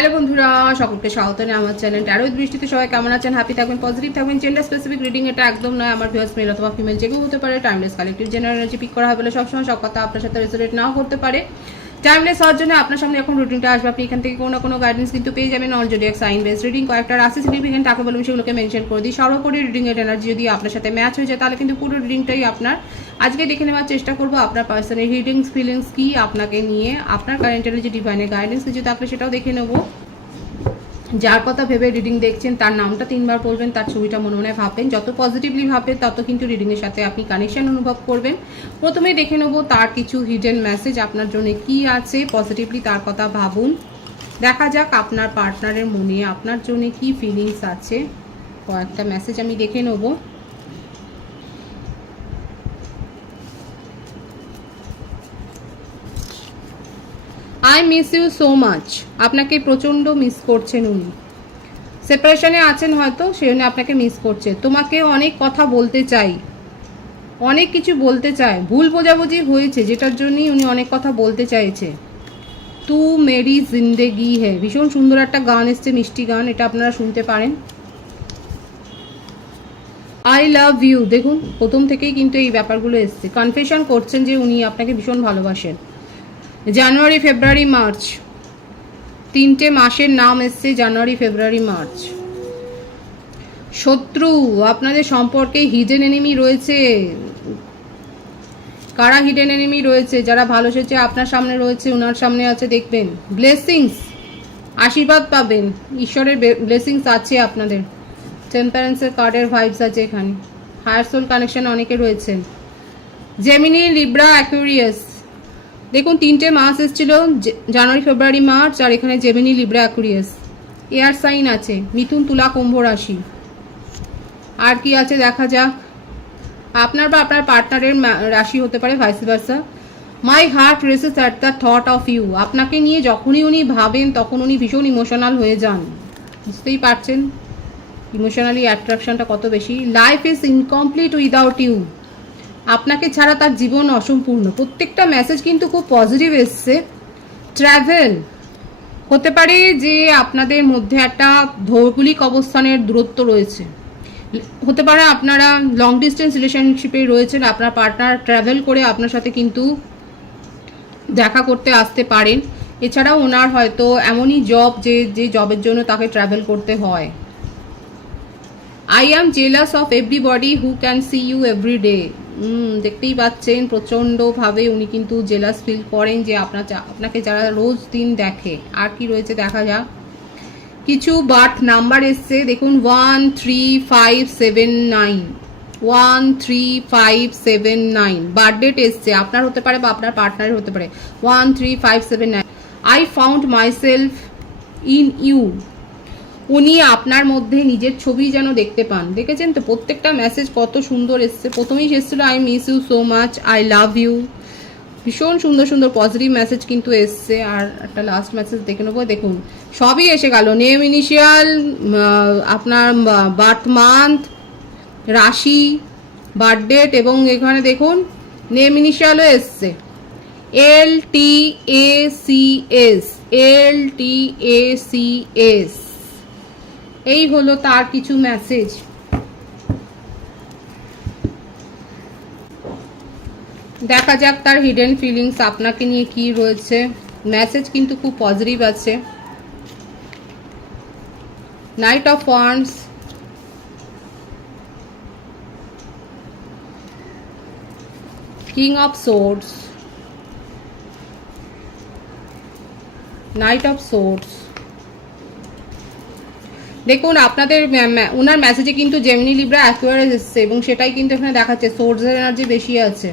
Hello বন্ধুরা, সকলকে স্বাগত জানাই আমার চ্যানেল ট্যারো উইথ বৃষ্টিতে। সবাই কেমন আছেন? হ্যাপি থাকবেন, পজিটিভ থাকবেন। জেন্ডার স্পেসিফিক রিডিং এটা একদম নয়। আমার ভিউয়ার্স মেল অথবা ফিমেল যে কেউ হতে পারে। Timeless collective general energy pick করা হয় বলে সবসময় সব কথা আপনার সাথে রেজোনেট নাও করতে পারে। টাইমলেস হওয়ার জন্য আপনার সামনে এখন রুটিনটা আসবে। আপনি এখান থেকে কোনো না কোনো গাইডেন্স কিন্তু পেয়ে যাবেন। On zodiac sign base reading কয়েকটা রাশি সিগনিফিকেন্ট কাকে বলবেন সেগুলোকে মেনশন করে দিই। সর্বোপরি রিডিং এর এনার্জি যদি আপনার সাথে ম্যাচ হয়ে যায় তাহলে কিন্তু পুরো রিডিংটাই আপনার। আজকে দেখে নেওয়ার চেষ্টা করবো আপনার পার্সোনাল রিডিংস ফিলিংস কি আপনাকে নিয়ে, আপনার কারেন্ট এনার্জি ডিভাইনের গাইডেন্স কিছু থাকলে সেটাও দেখে নেবো। যার কথা ভেবে রিডিং দেখছেন তার নামটা 3 বার বলবেন, তার ছবিটা মনে মনে ভাববেন। যত পজিটিভলি ভাববেন তত কিন্তু রিডিংয়ের সাথে আপনি কানেকশন অনুভব করবেন। প্রথমে দেখে নেব তার কিছু হিডেন মেসেজ আপনার জন্য কি আছে। পজিটিভলি তার কথা ভাবুন। দেখা যাক আপনার পার্টনারের মনে আপনার জন্য কি ফিলিংস আছে। কয়েকটা মেসেজ আমি দেখে নেব। I miss you so much. আপনাকে প্রচণ্ড মিস করছেন উনি। সেপারেশনে আছেন হয়তো, সেই জন্য আপনাকে মিস করছে। তোমাকে অনেক কথা বলতে চাই, অনেক কিছু বলতে চায়। ভুল বোঝাবুঝি হয়েছে যেটার জন্যই উনি অনেক কথা বলতে চাইছে। তু মেরি জিন্দেগি হে, ভীষণ সুন্দর একটা গান এসছে, মিষ্টি গান, এটা আপনারা শুনতে পারেন। আই লাভ ইউ, দেখুন প্রথম থেকেই কিন্তু এই ব্যাপারগুলো এসছে। কনফেশন করছেন যে উনি আপনাকে ভীষণ ভালোবাসেন। জানুয়ারি ফেব্রুয়ারি মার্চ, 3টে মাসের নাম এসছে, জানুয়ারি ফেব্রুয়ারি মার্চ। শত্রু, আপনাদের সম্পর্কে হিডেন এনিমি রয়েছে। কারা হিডেন এনিমি রয়েছে? যারা ভালো সেচে আপনার সামনে রয়েছে, ওনার সামনে আছে, দেখবেন। ব্লেসিংস, আশীর্বাদ পাবেন, ঈশ্বরের ব্লেসিংস আছে আপনাদের। টেম্পারেন্সের কার্ডের ভাইবস আছে এখানে। হায়ার সোল কানেকশন অনেকে রয়েছেন। জেমিনি, লিব্রা, অ্যাকুয়ারিয়াস, দেখুন 3টে মাস এসেছিল, জানুয়ারি ফেব্রুয়ারি মার্চ, আর এখানে Gemini, Libra, Aquarius. Air sign আছে, মিথুন, তুলা, কুম্ভ রাশি। আর কি আছে দেখা যাক। আপনার বা আপনার পার্টনারের রাশি হতে পারে, vice versa. My heart races at the thought of you. আপনাকে নিয়ে যখনই উনি ভাবেন তখন উনি ভীষণ ইমোশনাল হয়ে যান, বুঝতেই পারছেন ইমোশনালি অ্যাট্রাকশনটা কত বেশি। Life is incomplete without you. আপনাকে ছাড়া তার জীবন অসম্পূর্ণ। প্রত্যেকটা মেসেজ কিন্তু খুব পজিটিভ এসছে। ট্রাভেল হতে পারে যে আপনাদের মধ্যে একটা ভৌগোলিক অবস্থানের দূরত্ব রয়েছে। হতে পারে আপনারা লং ডিস্টেন্স রিলেশনশিপে রয়েছেন, আপনার পার্টনার ট্রাভেল করে আপনার সাথে কিন্তু দেখা করতে আসতে পারেন। এছাড়াও ওনার হয়তো এমনই জব যে জবের জন্য তাকে ট্রাভেল করতে হয়। I am jealous of everybody who can see you every day. দেখতেই পাচ্ছেন প্রচণ্ডভাবে উনি কিন্তু জেলাস ফিল করেন যে আপনাকে যারা রোজ দিন দেখে। আর কি রয়েছে দেখা যাক। কিছু বার্থ নাম্বার এসছে, দেখুন 13579, 13579 বার্থ ডেট এসছে। আপনার হতে পারে বা আপনার পার্টনারের হতে পারে। 13579। I found myself in you. উনি আপনার মধ্যে নিজের ছবি যেন দেখতে পান। দেখেছেন তো প্রত্যেকটা মেসেজ কত সুন্দর এসছে। প্রথমেই এসেছিল I miss you so much, I love you. ভীষণ সুন্দর সুন্দর পজিটিভ মেসেজ কিন্তু এসছে। আর একটা লাস্ট মেসেজ দেখে নেবো। দেখুন সবই এসে গেল, নেম, ইনিশিয়াল, আপনার বার্থ মান্থ, রাশি, বার্থ ডেট, এবং এখানে দেখুন নেম ইনিশিয়ালও এসছে, LTACS, LTACS। এই হলো তার কিছু মেসেজ। দেখা যাক তার হিডেন ফিলিংস আপনাকে নিয়ে কি রয়েছে। মেসেজ কিন্তু খুব পজিটিভ আছে। Night of wands, king of swords, night of swords. দেখুন আপনাদের ওনার মেসেজে কিন্তু জেমিনি, লিব্রা, অ্যাকুয়ারিয়াস এসছে এবং সেটাই কিন্তু এখানে দেখাচ্ছে। সোর্সের এনার্জি বেশি আছে।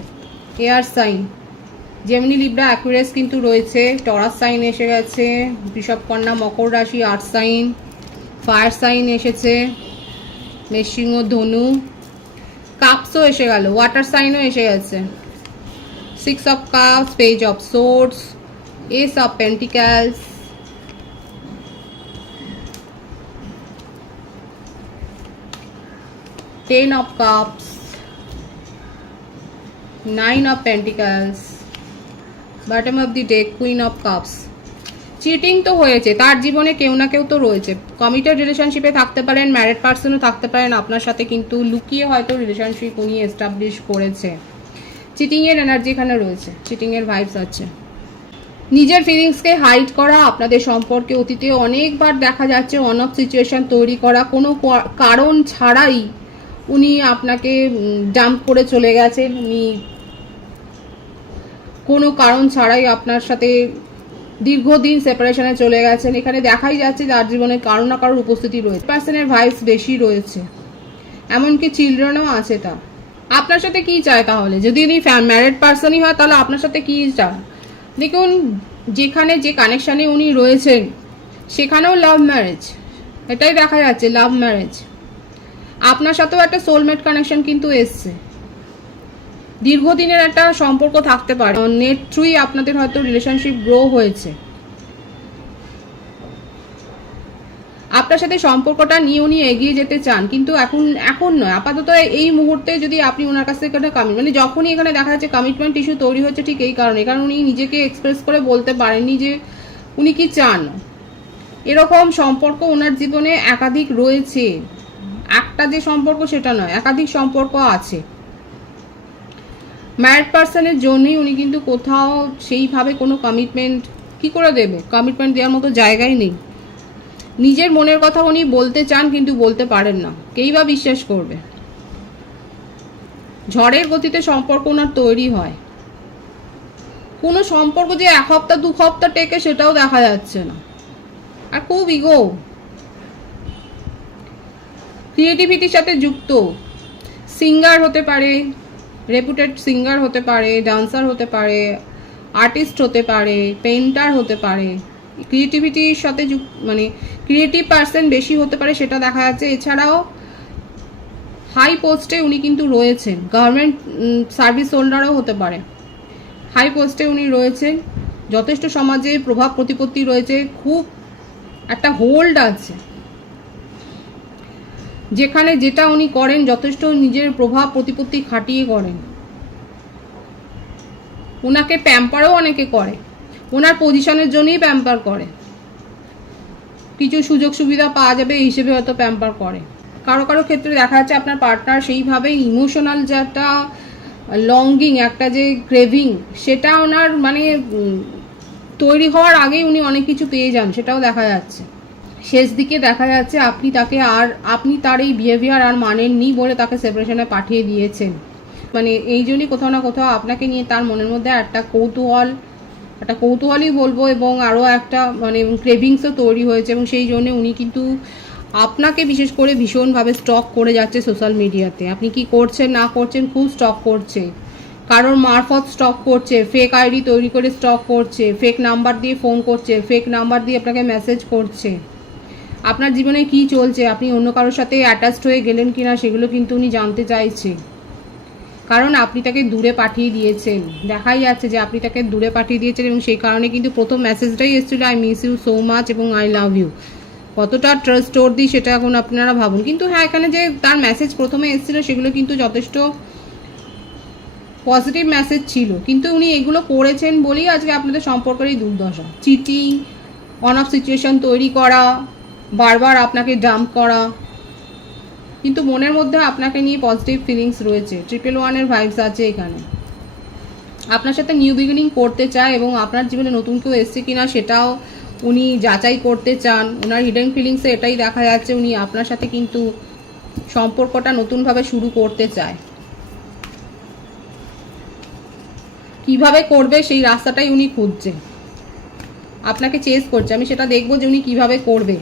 Air sign, Gemini, Libra, Aquarius কিন্তু রয়েছে। টরাস সাইন এসে গেছে, বৃষভ, কন্যা, মকর রাশি, আর্থ সাইন, ফায়ার সাইন এসেছে, মেষসিংহ, ধনু, কাপসও এসে গেল, ওয়াটার সাইনও এসে গেছে। 6 of cups, page of swords, S of পেন্টিক্যালস, 10 of cups, 9 of pentacles, bottom of the deck, queen of cups। Cheating তো হয়েছে, তার জীবনে কেউ না কেউ তো রয়েছে। কমিটেড রিলেশনশিপে থাকতে পারেন, ম্যারিড পার্সনও থাকতে পারেন আপনার সাথে, কিন্তু লুকিয়ে হয়তো রিলেশনশিপ উনি এস্টাবলিশ করেছে। চিটিংয়ের এনার্জি এখানে রয়েছে, চিটিংয়ের ভাইবস আছে। নিজের ফিলিংসকে হাইড করা, আপনাদের সম্পর্কে অতীতে অনেকবার দেখা যাচ্ছে অন অফ সিচুয়েশন তৈরি করা, কোনো কারণ ছাড়াই উনি আপনাকে ডাম্প করে চলে গেছেন, উনি কোনো কারণ ছাড়াই আপনার সাথে দীর্ঘদিন সেপারেশনে চলে গেছেন। এখানে দেখাই যাচ্ছে যার জীবনে কারো না কারোর উপস্থিতি রয়েছে, পার্সনের ভাইবস বেশি রয়েছে, এমনকি চিলড্রেনও আছে। তা আপনার সাথে কি চায় তাহলে? যদি উনি ম্যারিড পার্সনই হয় তাহলে আপনার সাথে কি চায়? দেখুন, যেখানে যে কানেকশানে উনি রয়েছেন সেখানেও লাভ ম্যারেজ, এটাই দেখা যাচ্ছে, লাভ ম্যারেজ। আপনার সাথেও একটা সোলমেট কানেকশন কিন্তু এসছে, দীর্ঘদিনের একটা সম্পর্ক থাকতে পারে, নেট থ্রুই আপনাদের হয়তো রিলেশনশিপ গ্রো হয়েছে। আপনার সাথে সম্পর্কটা নিয়ে উনি এগিয়ে যেতে চান, কিন্তু এখন নয়, আপাতত এই মুহূর্তে যদি আপনি ওনার কাছ থেকে একটা মানে যখনই এখানে দেখা যাচ্ছে কমিটমেন্ট ইস্যু তৈরি হচ্ছে, ঠিক এই কারণে, কারণ উনি নিজেকে এক্সপ্রেস করে বলতে পারেননি যে উনি কি চান। এরকম সম্পর্ক ওনার জীবনে একাধিক রয়েছে, একটা যে সম্পর্ক সেটা নয়, একাধিক সম্পর্ক আছে। ম্যারিড পার্সনের জন্যই উনি কিন্তু কোথাও সেইভাবে কোনো কমিটমেন্ট কি করে দেবে, কমিটমেন্ট দেওয়ার মতো জায়গায় নেই। নিজের মনের কথা উনি বলতে চান কিন্তু বলতে পারেন না, কেই বা বিশ্বাস করবে। ঝড়ের গতিতে সম্পর্ক ওনার তৈরি হয়, কোনো সম্পর্ক যে 1 সপ্তাহ 2 সপ্তাহ টেকে সেটাও দেখা যাচ্ছে না। আর খুব ইগো, ক্রিয়েটিভিটির সাথে যুক্ত, সিঙ্গার হতে পারে, রেপুটেড সিঙ্গার হতে পারে, ডান্সার হতে পারে, আর্টিস্ট হতে পারে, পেইন্টার হতে পারে, ক্রিয়েটিভিটির সাথে মানে ক্রিয়েটিভ পার্সন বেশি হতে পারে সেটা দেখা যাচ্ছে। এছাড়াও হাই পোস্টে উনি কিন্তু রয়েছেন, গভর্নমেন্ট সার্ভিস হোল্ডারও হতে পারে, হাই পোস্টে উনি রয়েছেন, যথেষ্ট সমাজে প্রভাব প্রতিপত্তি রয়েছে, খুব একটা হোল্ড আছে, যেখানে যেটা উনি করেন যথেষ্ট নিজের প্রভাব প্রতিপত্তি খাটিয়ে করেন। ওনাকে প্যাম্পারও অনেকে করে, ওনার পজিশনের জন্যই প্যাম্পার করে, কিছু সুযোগ সুবিধা পাওয়া যাবে এই হিসেবে হয়তো প্যাম্পার করে। কারো কারো ক্ষেত্রে দেখা যাচ্ছে আপনার পার্টনার সেইভাবে ইমোশনাল যে একটা লঙ্গিং, একটা যে ক্রেভিং, সেটা ওনার মানে তৈরি হওয়ার আগেই উনি অনেক কিছু পেয়ে যান, সেটাও দেখা যাচ্ছে। শেষ দিকে দেখা যাচ্ছে আপনি তার এই বিহেভিয়ার আর মানেননি বলে তাকে সেপারেশনে পাঠিয়ে দিয়েছেন। মানে এই জন্যই কোথাও না কোথাও আপনাকে নিয়ে তার মনের মধ্যে একটা কৌতূহলই বলবো, এবং আরও একটা মানে ক্রেভিংসও তৈরি হয়েছে, এবং সেই জন্য উনি কিন্তু আপনাকে বিশেষ করে ভীষণভাবে স্টক করে যাচ্ছে সোশ্যাল মিডিয়াতে। আপনি কি করছেন না করছেন খুব স্টক করছে, কারোর মারফত স্টক করছে, ফেক আইডি তৈরি করে স্টক করছে, ফেক নাম্বার দিয়ে ফোন করছে, ফেক নাম্বার দিয়ে আপনাকে মেসেজ করছে। আপনার জীবনে কি চলছে, আপনি অন্য কারোর সাথে অ্যাটাচড হয়ে গেলেন কিনা সেগুলো কিন্তু উনি জানতে চাইছে, কারণ আপনি তাকে দূরে পাঠিয়ে দিয়েছেন। দেখাই যাচ্ছে যে আপনি তাকে দূরে পাঠিয়ে দিয়েছেন, এবং সেই কারণে কিন্তু প্রথম মেসেজটাই এসেছিল I miss you so much এবং আই লাভ ইউ। কতটা ট্রাস্ট দিই সেটা এখন আপনারা ভাবুন। কিন্তু হ্যাঁ, এখানে যে তার মেসেজ প্রথমে এসেছিল সেগুলো কিন্তু যথেষ্ট পজিটিভ মেসেজ ছিল, কিন্তু উনি এগুলো করেছেন বলেই আজকে আপনাদের সম্পর্কের এই দুর্দশা। চিটিং, অন অফ সিচুয়েশন তৈরি করা, বারবার আপনাকে ডাম্প করা, কিন্তু মনের মধ্যে আপনাকে নিয়ে পজিটিভ ফিলিংস রয়েছে, 111 ভাইবস আছে এখানে। আপনার সাথে নিউ বিগিনিং করতে চায়, এবং আপনার জীবনে নতুন কেউ এসছে কিনা সেটাও উনি যাচাই করতে চান। ওনার হিডেন ফিলিংসে এটাই দেখা যাচ্ছে, উনি আপনার সাথে কিন্তু সম্পর্কটা নতুনভাবে শুরু করতে চায়। কিভাবে করবে সেই রাস্তাটাই উনি খুঁজছে, আপনাকে চেস করছে। আমি সেটা দেখবো যে উনি কিভাবে করবে।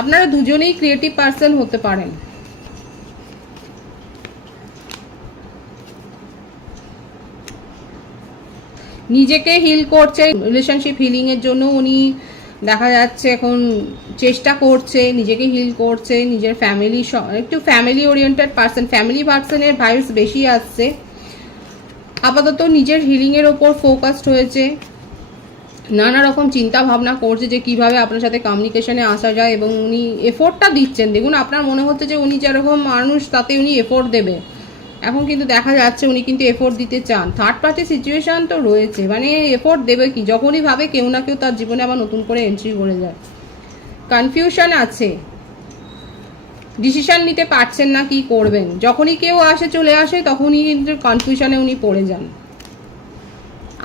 আপনারা দুজনেই ক্রিয়েটিভ পার্সন হতে পারেন। নিজেকে হিল করছে, রিলেশনশিপ হিলিং এর জন্য উনি দেখা যাচ্ছে এখন চেষ্টা করছে, নিজেকে হিল করছে, নিজের ফ্যামিলি, একটু ফ্যামিলি ওরিয়েন্টেড পার্সন, ফ্যামিলি পার্সনের ভাইবস বেশি আসছে। আপাতত নিজের হিলিংয়ের ওপর ফোকাসড হয়েছে, নানা রকম চিন্তা ভাবনা করছে যে কিভাবে আপনার সাথে কমিউনিকেশনে আসা যায়, এবং উনি এফোর্টটা দিচ্ছেন। দেখুন, আপনার মনে হচ্ছে যে উনি যেরকম মানুষ তাতে উনি এফোর্ট দেবে, এখন কিন্তু দেখা যাচ্ছে উনি কিন্তু এফোর্ট দিতে চান। থার্ড পার্টি সিচুয়েশন তো রয়েছে, মানে এফোর্ট দেবে কি, যখনই ভাবে কেউ না কেউ তার জীবনে আবার নতুন করে এন্ট্রি করে যায়। কনফিউশন আছে, ডিসিশন নিতে পারছেন না কি করবেন। যখনই কেউ আসে চলে আসে তখনই কিন্তু কনফিউশনে উনি পড়ে যান।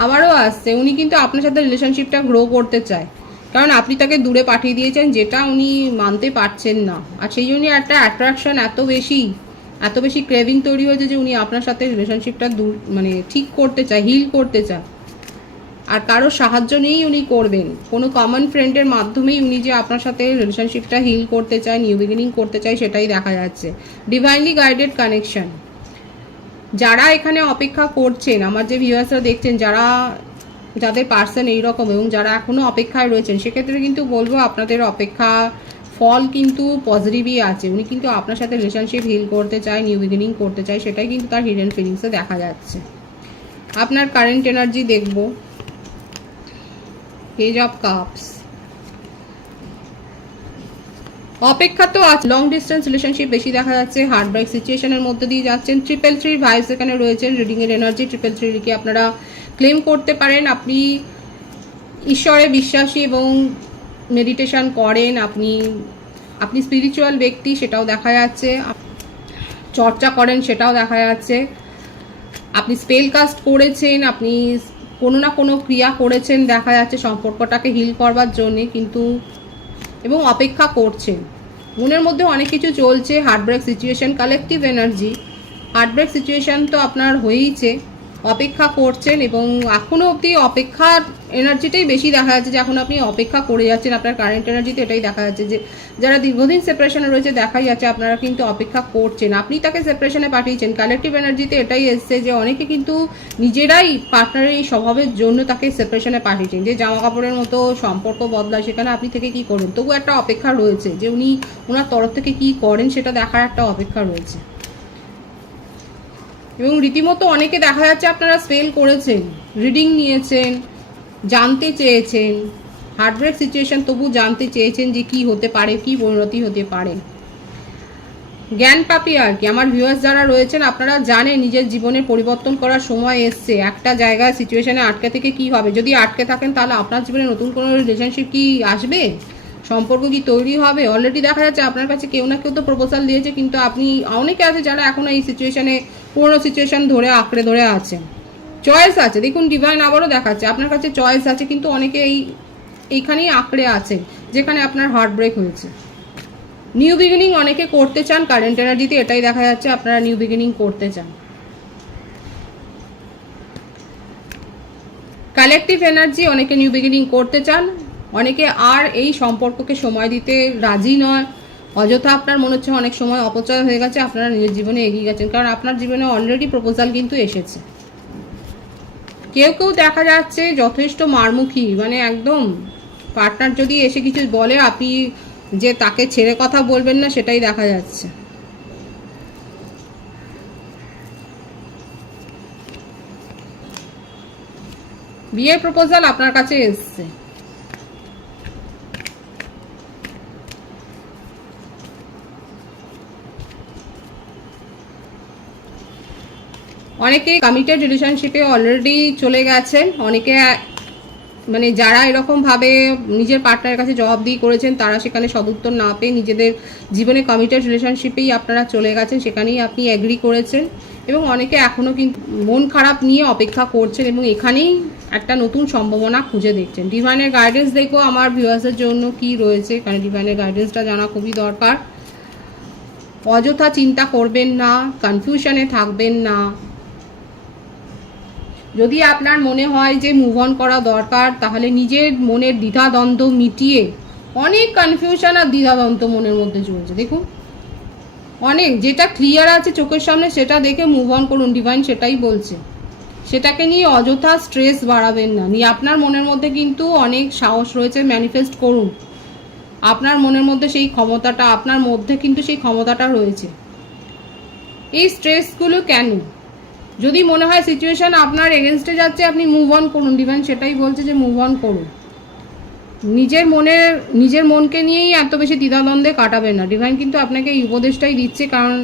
আবারও আসছে, উনি কিন্তু আপনার সাথে রিলেশনশিপটা গ্রো করতে চায়, কারণ আপনি তাকে দূরে পাঠিয়ে দিয়েছেন যেটা উনি মানতে পারছেন না। আর সেই জন্য একটা অ্যাট্রাকশন এত বেশি ক্রেভিং তৈরি হয়েছে যে উনি আপনার সাথে রিলেশনশিপটা মানে ঠিক করতে চায়, হিল করতে চায়। আর কারো সাহায্য নিয়েই উনি করবেন, কোনো কমন ফ্রেন্ডের মাধ্যমেই উনি যে আপনার সাথে রিলেশনশিপটা হিল করতে চায়, নিউ বিগিনিং করতে চায়, সেটাই দেখা যাচ্ছে। Divinely guided connection. যারা এখানে অপেক্ষা করছেন, আমার যে ভিউয়ার্সরা দেখছেন, যাদের পার্সন এইরকম এবং যারা এখনো অপেক্ষায় রয়েছেন, সেক্ষেত্রে কিন্তু বলবো আপনাদের অপেক্ষা ফল কিন্তু পজিটিভই আছে। উনি কিন্তু আপনার সাথে রিলেশনশিপ হিল করতে চায়, নিউ বিগিনিং করতে চায়, সেটাই কিন্তু তার হিডেন ফিলিংসে দেখা যাচ্ছে। আপনার কারেন্ট এনার্জি দেখবো, পেজ অফ কাপস। অপেক্ষা তো আছে, লং ডিস্টেন্স রিলেশনশিপ বেশি দেখা যাচ্ছে, হার্ট ব্রেক সিচুয়েশনের মধ্যে দিয়ে যাচ্ছেন। 333 ভাইবস এখানে রয়েছেন। রিডিং এর এনার্জি 333 লিখে আপনারা ক্লেম করতে পারেন। আপনি ঈশ্বরে বিশ্বাসী এবং মেডিটেশন করেন, আপনি স্পিরিচুয়াল ব্যক্তি, সেটাও দেখা যাচ্ছে। চর্চা করেন, সেটাও দেখা যাচ্ছে। আপনি স্পেল কাস্ট করেছেন, আপনি কোনো না কোনো ক্রিয়া করেছেন দেখা যাচ্ছে সম্পর্কটাকে হিল করবার জন্যে, কিন্তু এবং অপেক্ষা করছেন। মনের মধ্যে অনেক কিছু চলছে। Heartbreak situation, collective energy, heartbreak situation তো আপনার হয়েইছে, অপেক্ষা করছেন এবং এখনও অবধি অপেক্ষার এনার্জিটাই বেশি দেখা যাচ্ছে, যে এখন আপনি অপেক্ষা করে যাচ্ছেন। আপনার কারেন্ট এনার্জিতে এটাই দেখা যাচ্ছে যে যারা দীর্ঘদিন সেপারেশনে রয়েছে দেখাই যাচ্ছে আপনারা কিন্তু অপেক্ষা করছেন, আপনি তাকে সেপারেশনে পাঠিয়েছেন। কালেকটিভ এনার্জিতে এটাই এসছে যে অনেকে কিন্তু নিজেরাই পার্টনারের এই স্বভাবের জন্য তাকে সেপারেশনে পাঠিয়েছেন। যে জামা কাপড়ের মতো সম্পর্ক বদলায়, সেখানে আপনি থেকে কি করবেন, তবু একটা অপেক্ষা রয়েছে যে উনি ওনার তরফ থেকে কি করেন সেটা দেখার একটা অপেক্ষা রয়েছে। এবং রীতিমতো অনেকে দেখা যাচ্ছে আপনারা স্পেল করেছেন, রিডিং নিয়েছেন, জানতে চেয়েছেন হার্টব্রেক সিচুয়েশন, তবু জানতে চেয়েছেন যে কি হতে পারে, কি পরিণতি হতে পারে। জ্ঞান পাপি আর কি, আমার ভিউয়ার্স যারা রয়েছেন আপনারা জানেন নিজের জীবনে পরিবর্তন করার সময় এসছে। একটা জায়গায় সিচুয়েশনে আটকে থেকে কি হবে, যদি আটকে থাকেন তাহলে আপনার জীবনে নতুন কোনো রিলেশনশিপ কি আসবে, সম্পর্ক কি তৈরি হবে। অলরেডি দেখা যাচ্ছে আপনার কাছে কেউ না কেউ তো প্রপোজাল দিয়েছে, কিন্তু আপনি অনেকে আছে যারা এখনো এই সিচুয়েশনে পুরনো সিচুয়েশন আঁকড়ে ধরে আছেন। চয়েস আছে, দেখুন ডিভাইন আবারও দেখাচ্ছে আপনার কাছে চয়েস আছে, কিন্তু অনেকে এইখানেই আঁকড়ে আছে যেখানে আপনার হার্ট ব্রেক হয়েছে। নিউ বিগিনিং অনেকে করতে চান, কারেন্ট এনার্জিতে এটাই দেখা যাচ্ছে আপনারা নিউ বিগিনিং করতে চান। কালেকটিভ এনার্জি, অনেকে নিউ বিগিনিং করতে চান, অনেকে আর এই সম্পর্ককে সময় দিতে রাজি নয়। অযথা আপনার মনে হচ্ছে অনেক সময় অপচয় হয়ে গেছে, আপনারা নিজের জীবনে এগিয়ে গেছেন, কারণ আপনার জীবনে অলরেডি প্রপোজাল কিন্তু এসেছে। কেউ কেউ দেখা যাচ্ছে যথেষ্ট মারমুখী, মানে একদম পার্টনার যদি এসে কিছু বলে আপনি যে তাকে ছেড়ে কথা বলবেন না, সেটাই দেখা যাচ্ছে। বিয়ের প্রপোজাল আপনার কাছে এসছে। অনেকে কমিটেড রিলেশনশিপে অলরেডি চলে গেছেন, অনেকে মানে যারা এরকমভাবে নিজের পার্টনারের কাছে জবাবদিহি করেছেন তারা সেখানে সদুত্তর না পেয়ে নিজেদের জীবনে কমিটেড রিলেশনশিপেই আপনারা চলে গেছেন, সেখানেই আপনি অ্যাগ্রি করেছেন। এবং অনেকে এখনও কিন্তু মন খারাপ নিয়ে অপেক্ষা করছেন এবং এখানেই একটা নতুন সম্ভাবনা খুঁজে দেখছেন। ডিভাইনের গাইডেন্স দেখো আমার ভিউয়ার্সের জন্য কি রয়েছে, কারণ ডিভাইনের গাইডেন্সটা জানা খুবই দরকার। অযথা চিন্তা করবেন না, কনফিউশনে থাকবেন না। যদি আপনার মনে হয় যে মুভ অন করা দরকার, তাহলে নিজের মনের দ্বিধাদ্বন্দ্ব মিটিয়ে, অনেক কনফিউশন আর দ্বিধাদ্বন্দ্ব মনের মধ্যে চলছে, দেখুন অনেক, যেটা ক্লিয়ার আছে চোখের সামনে সেটা দেখে মুভ অন করুন। ডিভাইন সেটাই বলছে, সেটাকে নিয়ে অযথা স্ট্রেস বাড়াবেন না। নিয়ে আপনার মনের মধ্যে কিন্তু অনেক সাহস রয়েছে, ম্যানিফেস্ট করুন। আপনার মনের মধ্যে সেই ক্ষমতাটা, আপনার মধ্যে কিন্তু সেই ক্ষমতাটা রয়েছে। এই স্ট্রেসগুলো কেন, যদি মনে হয় সিচুয়েশন আপনার এগেনস্টে যাচ্ছে, আপনি মুভ অন করুন। ডিভাইন সেটাই বলছে যে মুভ অন করুন। নিজের মনকে নিয়েই এত বেশি দ্বিধাদ্বন্দ্বে কাটাবেন না। ডিভাইন কিন্তু আপনাকে এই উপদেশটাই দিচ্ছে, কারণ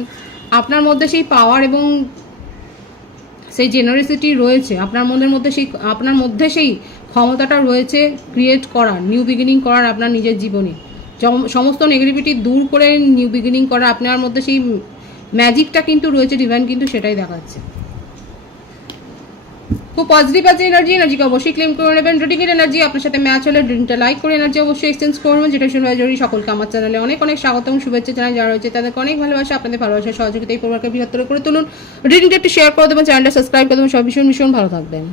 আপনার মধ্যে সেই পাওয়ার এবং সেই জেনারেসিটি রয়েছে আপনার মনের মধ্যে, আপনার মধ্যে সেই ক্ষমতাটা রয়েছে ক্রিয়েট করার, নিউ বিগিনিং করার আপনার নিজের জীবনে। সমস্ত নেগেটিভিটি দূর করে নিউ বিগিনিং করা আপনার মধ্যে সেই ম্যাজিকটা কিন্তু রয়েছে, ডিভাইন কিন্তু সেটাই দেখাচ্ছে। খুব পজিটিভ আছে এনার্জিকে অবশ্যই ক্লেম করে নেবেন। রিডিংয়ের এনার্জি আপনার সাথে ম্যাচ হলে রিডিংটা লাইক করে এনার্জি অবশ্যই এক্সচেঞ্জ করবেন, যেটা শুনে জরুরি। সকলকে আমার চ্যানেলে অনেক অনেক স্বাগতম, শুভেচ্ছা জানাই। যারা রয়েছে তাদেরকে অনেক ভালোবাসা, আপনাদের ভালোবাসার সহযোগিতা এই পরিবারকে বৃহত্তর করে তুলুন। রিডিংটা একটু শেয়ার করে দেবেন, চ্যানেলটা সাবস্ক্রাইব করে দেবেন। সব ভীষণ ভীষণ ভালো থাকবেন।